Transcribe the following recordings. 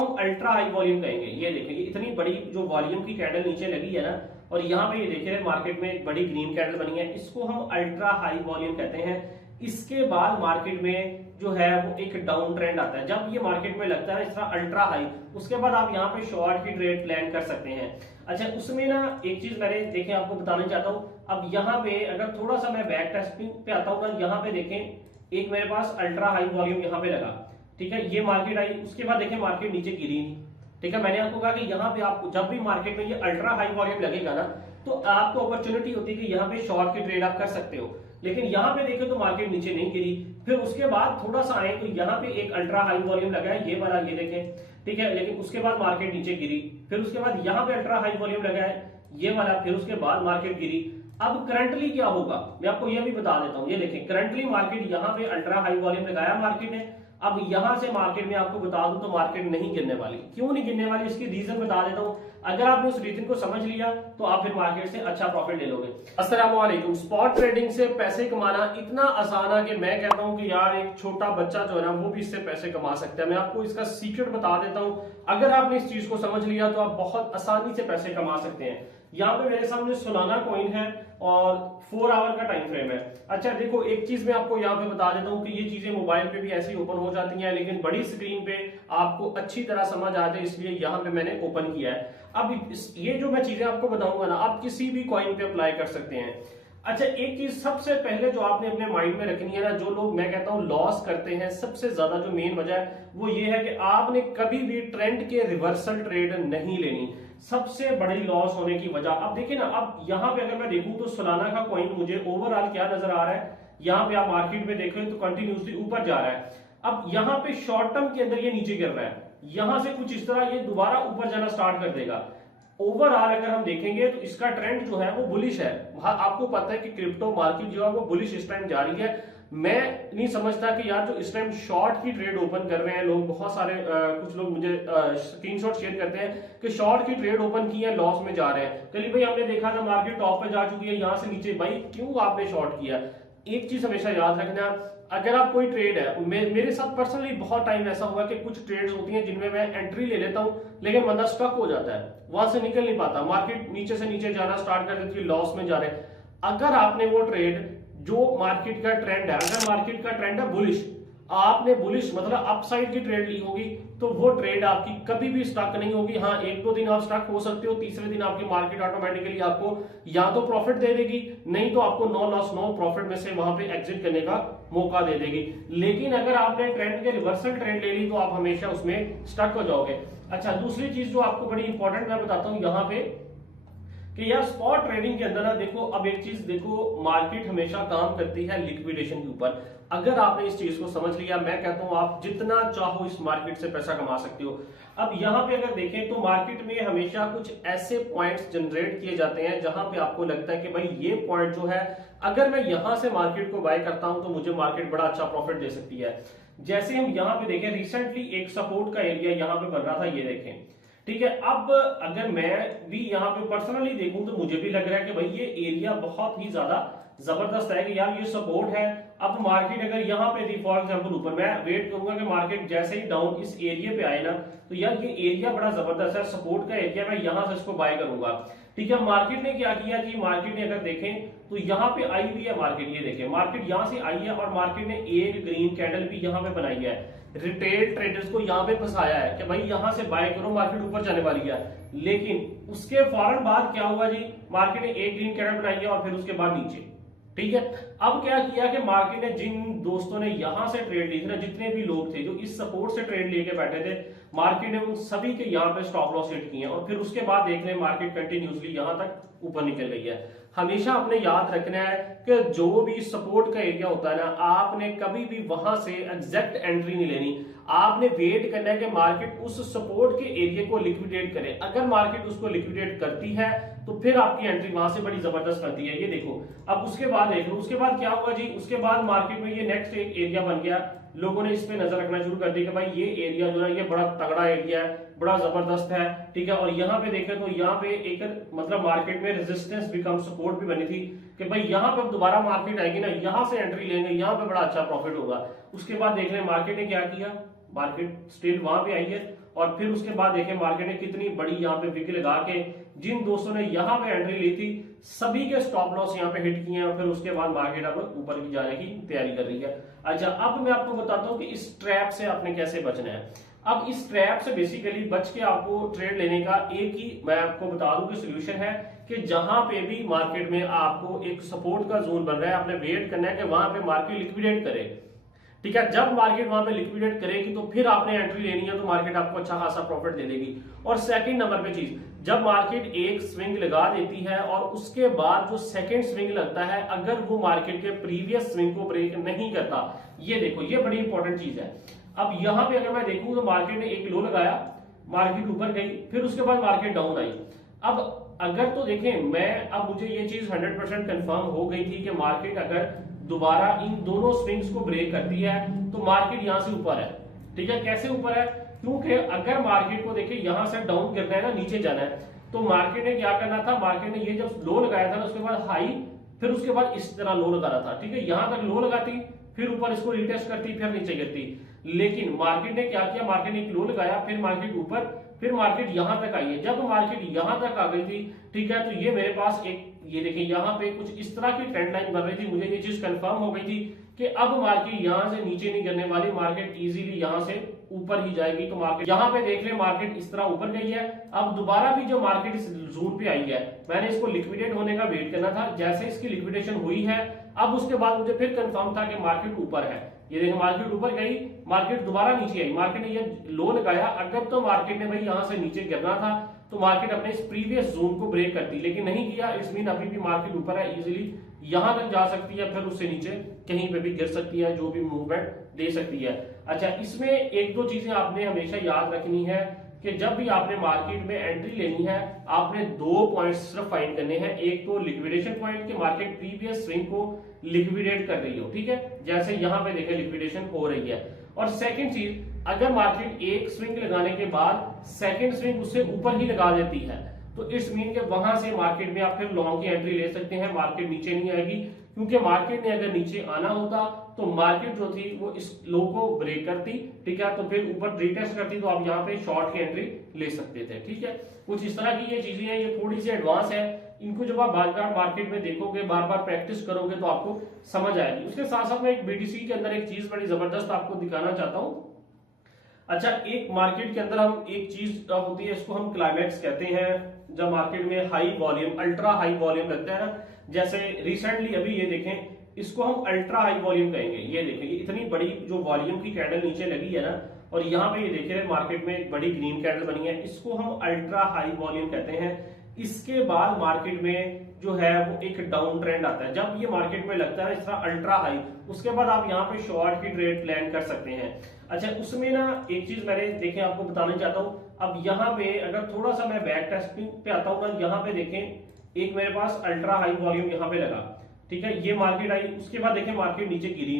हम ultra high volume कहेंगे। ये देखिए इतनी बड़ी जो वॉल्यूम की कैंडल नीचे लगी है ना, और यहाँ पे ये देखिए मार्केट में एक बड़ी ग्रीन कैंडल बनी है, इसको हम अल्ट्रा हाई वॉल्यूम कहते हैं। इसके बाद मार्केट में जो है वो एक डाउन ट्रेंड आता है। जब ये मार्केट में लगता है इस तरह अल्ट्रा हाई, उसके बाद आप यहाँ पे शॉर्ट की ट्रेड प्लान कर सकते हैं। अच्छा, उसमें ना एक चीज मैंने देखें आपको बताना चाहता हूँ। अब यहाँ पे अगर थोड़ा सा मैं बैक टेस्टिंग पे आता हूँ ना, यहाँ पे देखें एक मेरे पास अल्ट्रा हाई वॉल्यूम यहाँ पे लगा, ठीक है, ये मार्केट आई, उसके बाद देखें मार्केट नीचे गिरी नहीं, ठीक है। मैंने आपको कहा कि यहाँ पे आपको जब भी मार्केट में ये अल्ट्रा हाई वॉल्यूम लगेगा ना, तो आपको अपॉर्चुनिटी होती है कि यहाँ पे शॉर्ट की ट्रेड आप कर सकते हो। लेकिन यहाँ पे देखें तो मार्केट नीचे नहीं गिरी, फिर उसके बाद थोड़ा सा आए तो यहाँ पे एक अल्ट्रा हाई वॉल्यूम लगा है, ये वाला, ये देखें, ठीक है, लेकिन उसके बाद मार्केट नीचे गिरी, फिर उसके बाद यहाँ पे अल्ट्रा हाई वॉल्यूम लगा है, ये वाला, फिर उसके बाद मार्केट गिरी। अब करंटली क्या होगा मैं आपको ये भी बता देता हूँ। ये देखें करंटली मार्केट यहाँ पे अल्ट्रा हाई वॉल्यूम लगाया मार्केट ने। अब यहां से मार्केट में आपको बता दूं तो मार्केट नहीं गिरने वाली। क्यों नहीं गिरने वाली, इसकी रीजन बता देता हूं। अगर आपने उस रीजन को समझ लिया तो आप फिर मार्केट से अच्छा प्रॉफिट ले लोगे। अस्सलाम वालेकुम। स्पॉट ट्रेडिंग से पैसे कमाना इतना आसान है कि मैं कहता हूं कि यार एक छोटा बच्चा जो है ना वो भी इससे पैसे कमा सकता है। मैं आपको इसका सीक्रेट बता देता हूं। अगर आपने इस चीज को समझ लिया तो आप बहुत आसानी से पैसे कमा सकते हैं। यहाँ पे मेरे सामने सोलाना कॉइन है और 4 आवर का टाइम फ्रेम है। अच्छा देखो, एक चीज मैं आपको यहाँ पे बता देता हूँ कि ये चीजें मोबाइल पे भी ऐसी ओपन हो जाती हैं, लेकिन बड़ी स्क्रीन पे आपको अच्छी तरह समझ आ जाए, इसलिए यहाँ पे मैंने ओपन किया है। अब ये जो मैं चीजें आपको बताऊंगा ना, आप किसी भी कॉइन पे अप्लाई कर सकते हैं। अच्छा, एक चीज सबसे पहले जो आपने अपने माइंड में रखनी है ना, जो लोग मैं कहता हूं लॉस करते हैं, सबसे ज्यादा जो मेन वजह है वो ये है कि आपने कभी भी ट्रेंड के रिवर्सल ट्रेड नहीं लेनी। सबसे बड़ी लॉस होने की वजह, अब देखिए ना, अब यहां पे अगर मैं देखूं तो सोलाना का कॉइन मुझे ओवरऑल क्या नजर आ रहा है, यहां पे आप मार्केट में देखें तो कंटिन्यूसली ऊपर जा रहा है। अब यहां पे शॉर्ट टर्म के अंदर ये नीचे गिर रहा है, यहां से कुछ इस तरह ये दोबारा ऊपर जाना स्टार्ट कर देगा। ओवरऑल अगर हम देखेंगे तो इसका ट्रेंड जो है वो बुलिश है। आपको पता है कि क्रिप्टो मार्केट जो है वो बुलिश इस टाइम जा रही है। मैं नहीं समझता कि यार जो इस टाइम शॉर्ट की ट्रेड ओपन कर रहे हैं लोग, बहुत सारे कुछ लोग मुझे स्क्रीनशॉट शेयर करते हैं कि शॉर्ट की ट्रेड ओपन की है, लॉस में जा रहे हैं। कल भाई हमने देखा था मार्केट टॉप पे जा चुकी है, यहां से नीचे, भाई क्यों आपने शॉर्ट किया। एक चीज हमेशा याद रखना, अगर आप कोई ट्रेड है, मेरे साथ पर्सनली बहुत टाइम ऐसा हुआ कि कुछ ट्रेड्स होती हैं जिनमें मैं एंट्री ले लेता हूं, लेकिन बंदा स्टक हो जाता है, वहां से निकल नहीं पाता, मार्केट नीचे से नीचे जाना स्टार्ट कर देती है, लॉस में जा रहे हैं। अगर आपने वो ट्रेड जो मार्केट का ट्रेंड है, अगर मार्केट का ट्रेंड है बुलिश, आपने बुलिश मतलब अपसाइड की ट्रेड ली होगी, तो वो ट्रेड आपकी कभी भी स्टक नहीं होगी। हाँ, 1-2 दिन आप स्टक हो सकते हो, तीसरे दिन आपकी मार्केट ऑटोमेटिकली आपको या तो प्रॉफिट दे देगी, नहीं तो आपको नो लॉस नो प्रॉफिट में से वहां पे एग्जिट करने का मौका दे देगी। लेकिन अगर आपने ट्रेंड के रिवर्सल ट्रेंड ले ली तो आप हमेशा उसमें स्टक हो जाओगे। अच्छा, दूसरी चीज जो आपको बड़ी इंपॉर्टेंट मैं बताता हूँ यहाँ पे कि यार स्पॉट ट्रेडिंग के अंदर ना देखो, अब एक चीज देखो, मार्केट हमेशा काम करती है लिक्विडेशन के ऊपर। अगर आपने इस चीज को समझ लिया, मैं कहता हूं आप जितना चाहो इस मार्केट से पैसा कमा सकते हो। अब यहां पे अगर देखें तो मार्केट में हमेशा कुछ ऐसे पॉइंट्स जनरेट किए जाते हैं जहां पे आपको लगता है कि भाई ये पॉइंट जो है, अगर मैं यहां से मार्केट को बाय करता हूं तो मुझे मार्केट बड़ा अच्छा प्रॉफिट दे सकती है। जैसे हम यहाँ पे देखें, रिसेंटली एक सपोर्ट का एरिया यहाँ पे बन रहा था, ये देखें, ठीक है। अब अगर मैं भी यहाँ पे पर्सनली देखूं तो मुझे भी लग रहा है कि भाई ये एरिया बहुत ही ज्यादा जबरदस्त है कि यार ये सपोर्ट है। अब मार्केट अगर यहाँ पे थी फॉर एग्जांपल ऊपर, मैं वेट करूंगा कि मार्केट जैसे ही डाउन इस एरिया पे आए ना, तो यार ये एरिया बड़ा जबरदस्त है, सपोर्ट का एरिया, मैं यहां से इसको बाय करूंगा, ठीक है। मार्केट ने क्या किया कि मार्केट ने अगर देखें तो यहाँ पे आई भी है मार्केट, ये देखें मार्केट यहां से आई है और मार्केट ने एक ग्रीन कैंडल भी यहाँ पे बनाई है। रिटेल ट्रेडर्स को यहाँ पे फंसाया है कि भाई यहां से बाय करो, मार्केट ऊपर जाने वाली है। लेकिन उसके फौरन बाद क्या हुआ जी, मार्केट ने एक ग्रीन कैंडल बनाई है और फिर उसके बाद नीचे, ठीक है। अब क्या किया कि मार्केट ने, जिन दोस्तों ने यहां से ट्रेड ली थी ना, जितने भी लोग थे जो इस सपोर्ट से ट्रेड लेके बैठे थे, मार्केट ने उन सभी के यहाँ पे स्टॉप लॉस हिट किए हैं और फिर उसके बाद देख लें मार्केट कंटिन्यूसली यहां तक ऊपर निकल गई है। हमेशा आपने याद रखना है कि जो भी सपोर्ट का एरिया होता है ना, आपने कभी भी वहां से एग्जैक्ट एंट्री नहीं लेनी। आपने वेट करना है कि मार्केट उस सपोर्ट के एरिया को लिक्विडेट करे। अगर मार्केट उसको लिक्विडेट करती है तो फिर आपकी एंट्री वहां से बड़ी जबरदस्त बनती है। ये देखो, अब उसके बाद देख लो, उसके बाद क्या हुआ जी, उसके बाद मार्केट में ये नेक्स्ट एक एरिया बन गया, लोगों ने इस पे नजर रखना शुरू कर दी कि भाई ये एरिया जो है ये बड़ा तगड़ा एरिया है, बड़ा जबरदस्त है, ठीक है। और यहाँ पे देखें तो यहाँ पे एक मतलब मार्केट में रेजिस्टेंस बिकम सपोर्ट भी बनी थी कि भाई यहाँ पे दोबारा मार्केट आएगी ना, यहाँ से एंट्री लेंगे, यहाँ पे बड़ा अच्छा प्रॉफिट होगा। उसके बाद देख लें मार्केट ने क्या किया, मार्केट स्टिल वहां पे आई है और फिर उसके बाद देखें मार्केट ने कितनी बड़ी यहाँ पे विग लगा के जिन दोस्तों ने यहाँ पे एंट्री ली थी सभी के स्टॉप लॉस यहाँ पे हिट किए हैं और फिर उसके बाद मार्केट अब ऊपर की जाने की तैयारी कर रही है। अच्छा, अब मैं आपको बताता हूँ कि इस ट्रैप से आपने कैसे बचना है। अब इस ट्रैप से बेसिकली बच के आपको ट्रेड लेने का एक ही मैं आपको बता दूं कि सोल्यूशन है कि जहां पे भी मार्केट में आपको एक सपोर्ट का जोन बन रहा है आपने वेट करना है कि वहां पे मार्केट लिक्विडेट करे। ठीक है, जब मार्केट वहां पे लिक्विडेट करेगी तो फिर आपने एंट्री लेनी है, तो मार्केट आपको अच्छा खासा प्रॉफिट दे देगी। और सेकंड नंबर पे चीज, जब मार्केट एक स्विंग लगा देती है और उसके बाद जो सेकंड स्विंग लगता है अगर वो मार्केट के प्रीवियस स्विंग को ब्रेक नहीं करता, ये देखो ये बड़ी इंपॉर्टेंट चीज है। अब यहां पे अगर मैं देखूं तो मार्केट ने एक लो लगाया, मार्केट ऊपर गई, फिर उसके बाद मार्केट डाउन आई। अब अगर तो देखें मैं, अब मुझे ये चीज 100% कंफर्म हो गई थी कि मार्केट अगर दोबारा इन दोनों स्विंग्स को ब्रेक करती है तो मार्केट यहां से ऊपर है। ठीक है, कैसे ऊपर है? क्योंकि अगर मार्केट को देखिए यहां से डाउन करना है ना, नीचे जाना है, तो मार्केट ने क्या करना था, मार्केट ने ये जब लो लगाया था ना उसके बाद हाई, फिर उसके बाद इस तरह लो लगाना था। ठीक है, यहां तक लो लगाती, फिर ऊपर इसको रिटेस्ट करती, फिर नीचे गिरती। लेकिन मार्केट ने क्या किया, मार्केट ने एक लो लगाया, फिर मार्केट ऊपर, फिर मार्केट यहां तक आई है। जब मार्केट यहां तक आ गई थी, ठीक है, तो ये मेरे पास एक, ये देखिए यहाँ पे कुछ इस तरह की ट्रेंड लाइन बन रही थी। मुझे ये चीज कंफर्म हो गई थी कि अब मार्केट यहां से नीचे नहीं गिरने वाली, मार्केट इजीली यहां से ऊपर ही जाएगी। तो मार्केट यहाँ पे देख ले, मार्केट इस तरह ऊपर गई है। अब दोबारा भी जो मार्केट इस जोन पे आई है, मैंने इसको लिक्विडेट होने का वेट करना था। जैसे इसकी लिक्विडेशन हुई है, अब उसके बाद मुझे फिर कंफर्म था कि मार्केट ऊपर है। ये देखिए मार्केट ऊपर गई, मार्केट दोबारा नीचे आई, मार्केट ने ये लो लगाया। अगर तो मार्केट ने भाई यहां से नीचे गिरना था तो मार्केट अपने इस प्रीवियस जोन को ब्रेक करती, लेकिन नहीं किया। इस मीन अभी भी मार्केट ऊपर है, इजीली यहां तक जा सकती है, फिर उससे नीचे कहीं पे भी गिर सकती है, जो भी मूवमेंट दे सकती है। अच्छा, इसमें एक दो चीजें आपने हमेशा याद रखनी है कि जब भी आपने मार्केट में एंट्री लेनी है, आपने दो पॉइंट्स सिर्फ फाइंड करने हैं। एक तो लिक्विडेशन पॉइंट कि मार्केट प्रीवियस स्विंग को लिक्विडेट कर रही हो। ठीक है, जैसे यहां पे देखें लिक्विडेशन हो रही है। और सेकंड चीज, अगर मार्केट एक स्विंग लगाने के बाद सेकंड स्विंग उससे ऊपर ही लगा देती है, तो इट्स मीन के वहां से मार्केट में आप फिर लॉन्ग की एंट्री ले सकते हैं। मार्केट नीचे नहीं आएगी, क्योंकि मार्केट ने अगर नीचे आना होता तो मार्केट जो थी वो इस लो को ब्रेक करती। ठीक है, तो फिर ऊपर रिटेस्ट करती, तो आप यहाँ पे शॉर्ट की एंट्री ले सकते थे। ठीक है, कुछ इस तरह की ये चीजें हैं, ये थोड़ी सी एडवांस है। इनको जब आप बार बार मार्केट में देखोगे, बार बार प्रैक्टिस करोगे तो आपको समझ आएगी। उसके साथ साथ मैं एक बीटीसी के अंदर एक चीज बड़ी जबरदस्त आपको दिखाना चाहता हूँ। अच्छा, एक मार्केट के अंदर हम एक चीज होती है, इसको हम क्लाइमैक्स कहते हैं। जब मार्केट में high volume, ultra high volume लगता है ना, जैसे रिसेंटली अभी ये देखें, इसको हम अल्ट्रा हाई वॉल्यूम कहेंगे। ये देखें, ये इतनी बड़ी जो वॉल्यूम की कैंडल नीचे लगी है ना, और यहाँ पे ये देखिए मार्केट में एक बड़ी ग्रीन कैंडल बनी है, इसको हम अल्ट्रा हाई वॉल्यूम कहते हैं। इसके बाद मार्केट में जो है वो एक डाउन ट्रेंड आता है। जब ये मार्केट में लगता है इस तरह अल्ट्रा हाई, उसके बाद आप यहाँ पे शॉर्ट की ट्रेड प्लान कर सकते हैं। अच्छा, उसमें ना एक चीज मैंने देखें आपको बताना चाहता हूँ। अब यहाँ पे अगर थोड़ा सा मैं बैक टेस्टिंग पे आता हूँ ना, यहाँ पे देखें एक मेरे पास अल्ट्रा हाई वॉल्यूम यहाँ पे लगा। ठीक है, ये मार्केट आई, उसके बाद देखें मार्केट नीचे गिरी।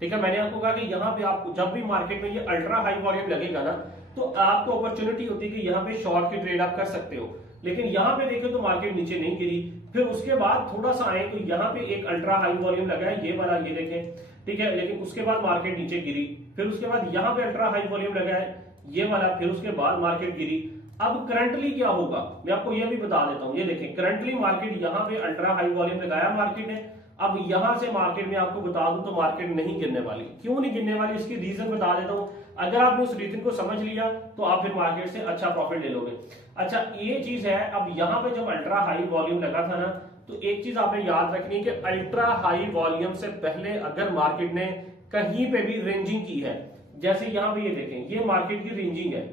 ठीक है, मैंने आपको कहा कि यहाँ पे आपको जब भी मार्केट में ये अल्ट्रा हाई वॉल्यूम लगेगा ना, तो आपको अपॉर्चुनिटी होती है कि यहाँ पे शॉर्ट की ट्रेड आप कर सकते हो। लेकिन यहाँ पे देखें तो मार्केट नीचे नहीं गिरी, फिर उसके बाद थोड़ा सा आए तो यहाँ पे एक अल्ट्रा हाई वॉल्यूम लगा है, ये वाला, ये देखें। ठीक है, लेकिन उसके बाद मार्केट नीचे गिरी, फिर उसके बाद यहाँ पे अल्ट्रा हाई वॉल्यूम लगा है, ये वाला, फिर उसके बाद मार्केट गिरी। अब करंटली क्या होगा मैं आपको ये भी बता देता हूँ। ये देखें, करंटली मार्केट यहाँ पे अल्ट्रा हाई वॉल्यूम लगाया मार्केट ने। अब यहां से मार्केट में आपको बता दूं तो मार्केट नहीं गिरने वाली। क्यों नहीं गिरने वाली, इसकी रीजन बता देता हूं। अगर आपने उस रीजन को समझ लिया तो आप फिर मार्केट से अच्छा प्रॉफिट ले लोगे। अच्छा, ये चीज है। अब यहाँ पे जब अल्ट्रा हाई वॉल्यूम लगा था ना, तो एक चीज आपने याद रखनी है कि अल्ट्रा हाई वॉल्यूम से पहले अगर मार्केट ने कहीं पे भी रेंजिंग की है, जैसे यहाँ पे ये देखें, ये मार्केट की रेंजिंग है।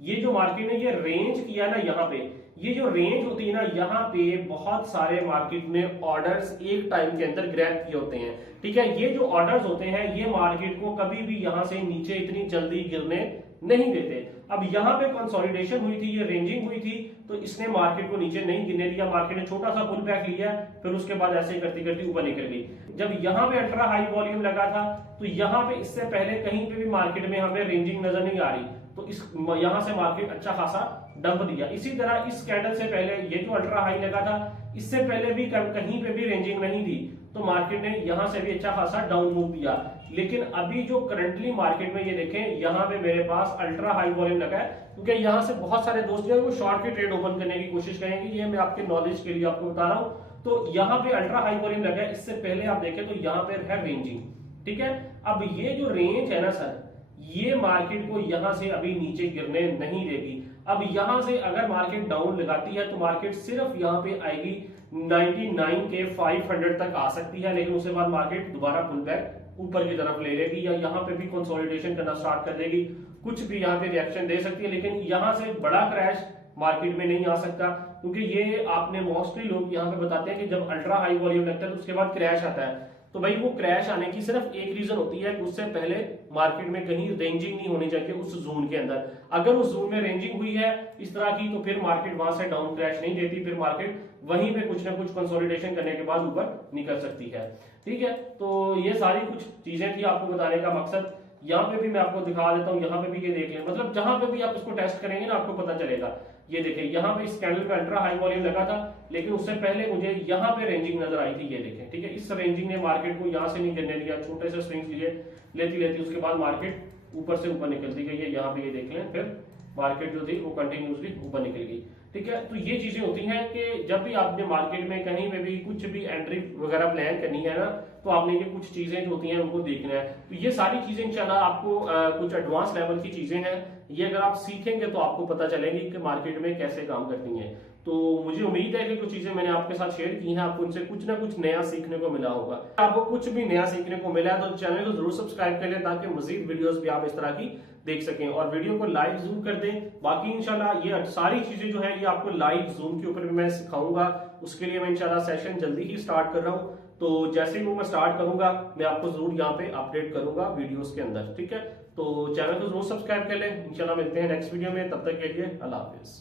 ये जो मार्केट ने ये रेंज किया ना, यहाँ पे ये जो रेंज होती है ना, यहाँ पे बहुत सारे मार्केट ने ऑर्डर्स एक टाइम के अंदर ग्रैब किए होते हैं। ठीक है, ये जो ऑर्डर्स होते हैं ये मार्केट को कभी भी यहाँ से नीचे इतनी जल्दी गिरने नहीं देते। अब यहाँ पे कंसोलिडेशन हुई थी, ये रेंजिंग हुई थी, तो इसने मार्केट को नीचे नहीं गिरने दिया। मार्केट ने छोटा सा पुल बैक लिया, फिर उसके बाद ऐसे करती करती ऊपर निकल गई। जब यहाँ पे अल्ट्रा हाई वॉल्यूम लगा था, तो यहाँ पे इससे पहले कहीं पे भी मार्केट में हमें रेंजिंग नजर नहीं आ रही, तो इस यहां से मार्केट अच्छा खासा डंप दिया। इसी तरह इस कैंडल से पहले ये जो अल्ट्रा हाई लगा था, इससे पहले भी कहीं पे भी रेंजिंग नहीं थी, तो मार्केट ने यहां से भी अच्छा खासा डाउन मूव दिया। लेकिन अभी जो करंटली मार्केट में ये देखें, यहाँ पे मेरे पास अल्ट्रा हाई वॉल्यूम लगा है, क्योंकि यहाँ से बहुत सारे दोस्त जो है वो शॉर्ट की ट्रेड ओपन करने की कोशिश करेंगे। ये मैं आपके नॉलेज के लिए आपको बता रहा हूँ। तो यहाँ पे अल्ट्रा हाई वॉल्यूम लगा है। इससे पहले आप देखें तो यहाँ पे है रेंजिंग, ठीक है। अब ये जो रेंज है ना सर, ये मार्केट को यहां से अभी नीचे गिरने नहीं देगी। अब यहां से अगर मार्केट डाउन लगाती है तो मार्केट सिर्फ यहां पे आएगी 99 के 500 तक आ सकती है, लेकिन उसके बाद मार्केट दोबारा पुल बैक ऊपर की तरफ ले लेगी या यहाँ पे भी कंसोलिडेशन करना स्टार्ट कर देगी, कुछ भी यहाँ पे रिएक्शन दे सकती है। लेकिन यहाँ से बड़ा क्रैश मार्केट में नहीं आ सकता, क्योंकि ये आपने मोस्टली लोग यहाँ पे बताते हैं कि जब अल्ट्रा हाई वॉल्यूम लगता है तो उसके बाद क्रैश आता है। तो भाई वो क्रैश आने की सिर्फ एक रीजन होती है कि उससे पहले मार्केट में कहीं रेंजिंग नहीं होनी चाहिए उस जोन के अंदर। अगर उस जोन में रेंजिंग हुई है इस तरह की, तो फिर मार्केट वहां से डाउन क्रैश नहीं देती, फिर मार्केट वहीं पे कुछ ना कुछ कंसोलिडेशन करने के बाद ऊपर निकल सकती है, ठीक है। तो ये सारी कुछ चीजें थी आपको बताने का मकसद। यहाँ पे भी मैं आपको दिखा देता हूँ, यहाँ पे भी ये देख लें, मतलब जहां पे भी आप इसको टेस्ट करेंगे ना आपको पता चलेगा। ये देखिए यहाँ पे इस कैंडल पे अल्ट्रा हाई वॉल्यूम लगा था, लेकिन उससे पहले मुझे यहाँ पे रेंजिंग नजर आई थी, ये देखें, ठीक है। इस रेंजिंग ने मार्केट को यहाँ से नहीं गिरने दिया, छोटे से स्विंग्स लिए लेती लेती उसके बाद मार्केट ऊपर से ऊपर निकलती गई है। यहाँ पे ये देख लें, फिर मार्केट जो थी वो कंटिन्यूसली ऊपर निकल गई, ठीक है। तो ये चीजें होती हैं कि जब भी आपने मार्केट में कहीं पे भी कुछ भी एंट्री वगैरह प्लान करनी है ना, तो आपने ये कुछ चीजें जो होती हैं उनको देखना है। तो ये सारी चीजें इंशाल्लाह आपको कुछ एडवांस लेवल की चीजें हैं, ये अगर आप सीखेंगे तो आपको पता चलेगी कि मार्केट में कैसे काम करती हैं। तो मुझे उम्मीद है कि कुछ चीजें मैंने आपके साथ शेयर की हैं, आपको उनसे कुछ ना कुछ नया सीखने को मिला होगा। आपको कुछ भी नया सीखने को मिला है तो चैनल को जरूर सब्सक्राइब कर लें, ताकि मजीद वीडियोस भी आप इस तरह की देख सकें, और वीडियो को लाइक जरूर कर दें। बाकी इंशाल्लाह ये सारी चीजें जो है ये आपको लाइव जूम के ऊपर भी मैं सिखाऊंगा, उसके लिए मैं इंशाल्लाह सेशन जल्दी ही स्टार्ट कर रहा हूँ। तो जैसे ही वो मैं स्टार्ट करूंगा मैं आपको जरूर यहाँ पे अपडेट करूंगा वीडियोस के अंदर, ठीक है। तो चैनल को जरूर सब्सक्राइब कर लें। इंशाल्लाह मिलते हैं नेक्स्ट वीडियो में, तब तक के लिए अल्लाह हाफिज।